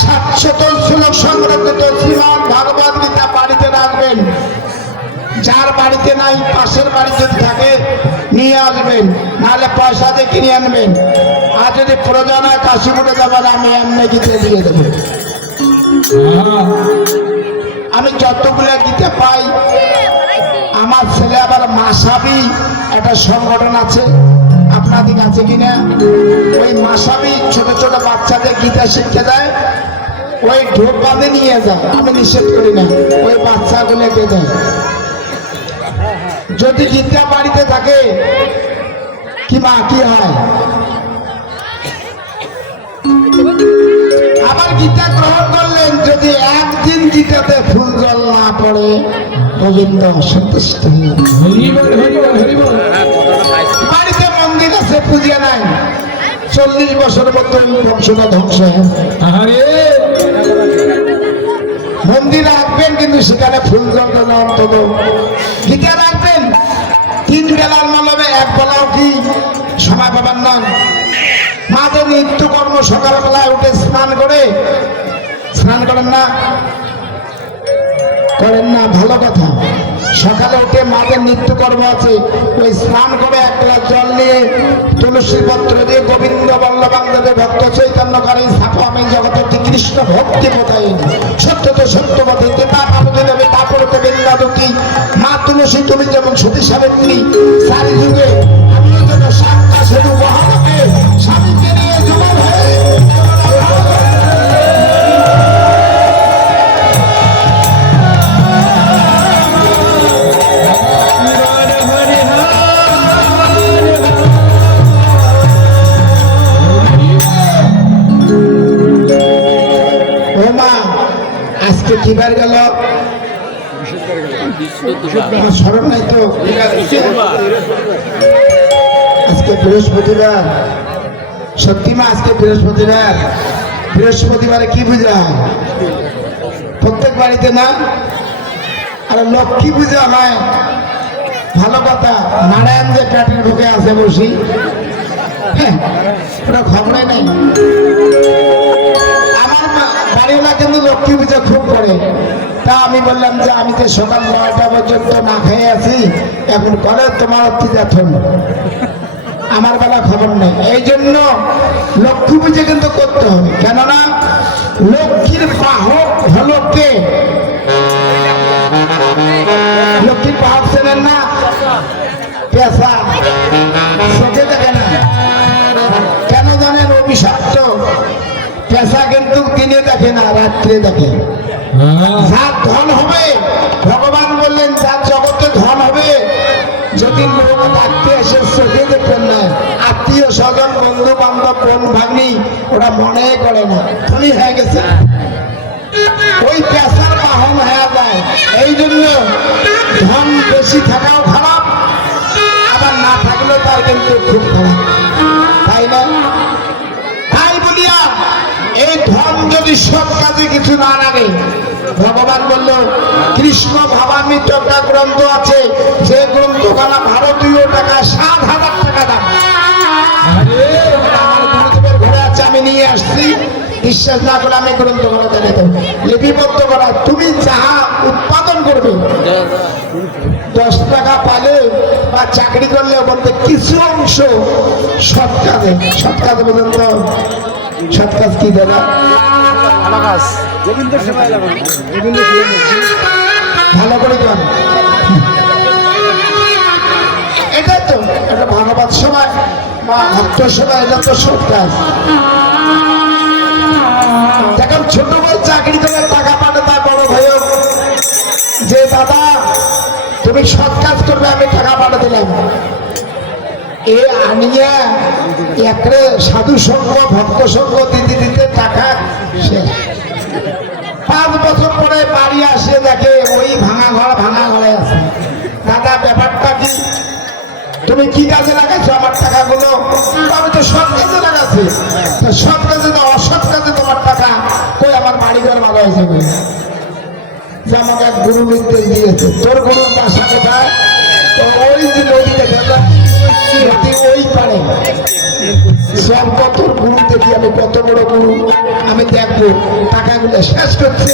700 শ্লোক সংরক্ষিত শ্রীমদ্ ভগবদ গীতা বাড়িতে রাখবেন। যার বাড়িতে নাই পাশের বাড়ি যদি থাকে নিয়ে আসবেন, নাহলে পয়সা দিয়ে কিনে আনবেন। আর যদি প্রয়োজন হয় কাশীপুরে যাবেন, আমি এমনি গীতে দিয়ে দেবো। আমি যতগুলো গীতে পাই, আমার ছেলে আবার মাসাবি একটা সংগঠন আছে, আপনাদের আছে কিনা? ওই মাসাবি ছোট ছোট বাচ্চাদের গীতা শিখতে দেয়, ওই ঢোক বাঁধে নিয়ে যায়। আমি নিষেধ করি না, ওই বাচ্চাগুলোকে দেয়। যদি গীতা বাড়িতে থাকে কি মা কি হয়? আবার গীতা গ্রহণ করলেন, যদি একদিন গীতাতে ফুল জল না পড়ে গোবিন্দ সন্তুষ্ট। বাড়িতে মন্দির আছে, পূজা নাই, 40 বছর মতো বংশটা ধ্বংস। মন্দির রাখবেন, কিন্তু সেখানে ফুল জল অন্তত গীতা রাখবেন। 3 বেলার মালবে 1 বেলাও কি সময় পাবেন না? মাঝে নিত্যকর্ম সকালবেলায় উঠে স্নান করেন না? করেন না, ভালো কথা। সকালে উঠে মাঝে নিত্যকর্ম আছে, ওই স্নান করে 1 গ্লাস জল নিয়ে তুলসী পত্র দিয়ে গোবিন্দ বল্লভাঙ্গে ভক্ত চৈতন্য করে স্থাপনে জগতের কৃষ্ণ ভক্তি বোধায় সত্যতে সত্যবতী তা পাবতে দেবে তাপরতে বৃন্দাবতী। মা তুলসী তুমি যেমন সতী সাবিত্রী, চারি যুগে আমিও যেন সাক্ষা সেতু মহানকে স্বামীকে নিয়ে যুবক হয়ে কিবার গেল স্মরণ নাই তো? আজকে বৃহস্পতিবার, সত্যি মা আজকে বৃহস্পতিবার। বৃহস্পতিবারে কি পূজা? প্রত্যেক বাড়িতে না? আর লক্ষ্মী পূজা হয়, ভালো কথা। নারায়ণ যে পেটের ঢুকে আছে বসি, ওটা খবরে নেই। বাড়িওয়ালা কিন্তু লক্ষ্মী পূজা খুব করে। তা আমি বললাম যে আমি তো সকাল 9টা পর্যন্ত না খেয়ে আছি, এখন করে তোমার অতিথন, আমার বেলা খবর নেই। এই জন্য লক্ষ্মী পূজা কিন্তু করতে হবে, কেননা লক্ষ্মীর বাহক হলো কে? লক্ষ্মীর বাহক চেনেন না? পেশা চোখে দেখে না, কেন জানেন? অভিশপ্ত। পেশা কিন্তু দিনে দেখে না, রাত্রে দেখে। যার ধন হবে, ভগবান বললেন যার জগতে ধন হবে, যদি লোক ডাকতে এসে চোখে দেখবেন না, আত্মীয় স্বজন বন্ধু বান্ধব বোন ভাগ্নি ওরা মনে করে না, ধনী হয়ে গেছে। ওই পেশার বাহন হয়ে যায়। এই জন্য ধন বেশি থাকাও খারাপ, আবার না থাকলেও তার কিন্তু খুব খারাপ, তাই না? এই ধন যদি সব কাজে কিছু না লাগে, ভগবান বলল কৃষ্ণ ভাবামৃত একটা গ্রন্থ আছে, যে গ্রন্থখানা ভারতীয় টাকা 7,000 টাকা দাম। আমার গুরুদেবের ঘরে আছে, আমি নিয়ে আসছি। বিশ্বাস না করে আমি গ্রন্থখানা দেখে দেব, লিপিবদ্ধ করা। তুমি যাহা উৎপাদন করবে, 10 টাকা পালে বা চাকরি করলে বলতে কিছু অংশ সৎ কাজে। সৎ কাজে বলেন তো, সৎ কাজ কি দাদা? ভালো করে কর, এটাই তো এটা ভাগবত সময় বা ভক্ত সময়, এটা তো সৎ কাজ। দেখেন ছোট ভাই চাকরি করে টাকা পাঠাতে, তার বড় ভাই যে দাদা তুমি সৎ কাজ করবে, আমি টাকা পাঠা দিলাম। এ আনিয়া একরে সাধু সঙ্গ ভক্ত সঙ্গ দিতে দিতে টাকা শেষ। 5 বছর পরে বাড়ি আসে, দেখে ওই ভাঙা ঘরে আছে। দাদা ব্যাপারটা কি? তুমি কি কাজে লাগাইছো আমার টাকাগুলো? আমি তো সৎ কাজে লাগাচ্ছি। সৎ কাজে না অসৎ কাজে তোমার টাকা কই? আমার বাড়িঘর ভালো হয়েছে, যে আমাকে এক গুরু নির্দেশ দিয়েছে। তোর গুরুর বাসা কোথায়? তো ওই যে নদী দেখে নদী ওই পারে সব কত গুরু দেখি আমি কত বড় গুরু আমি দেখবো টাকাগুলো শেষ করছে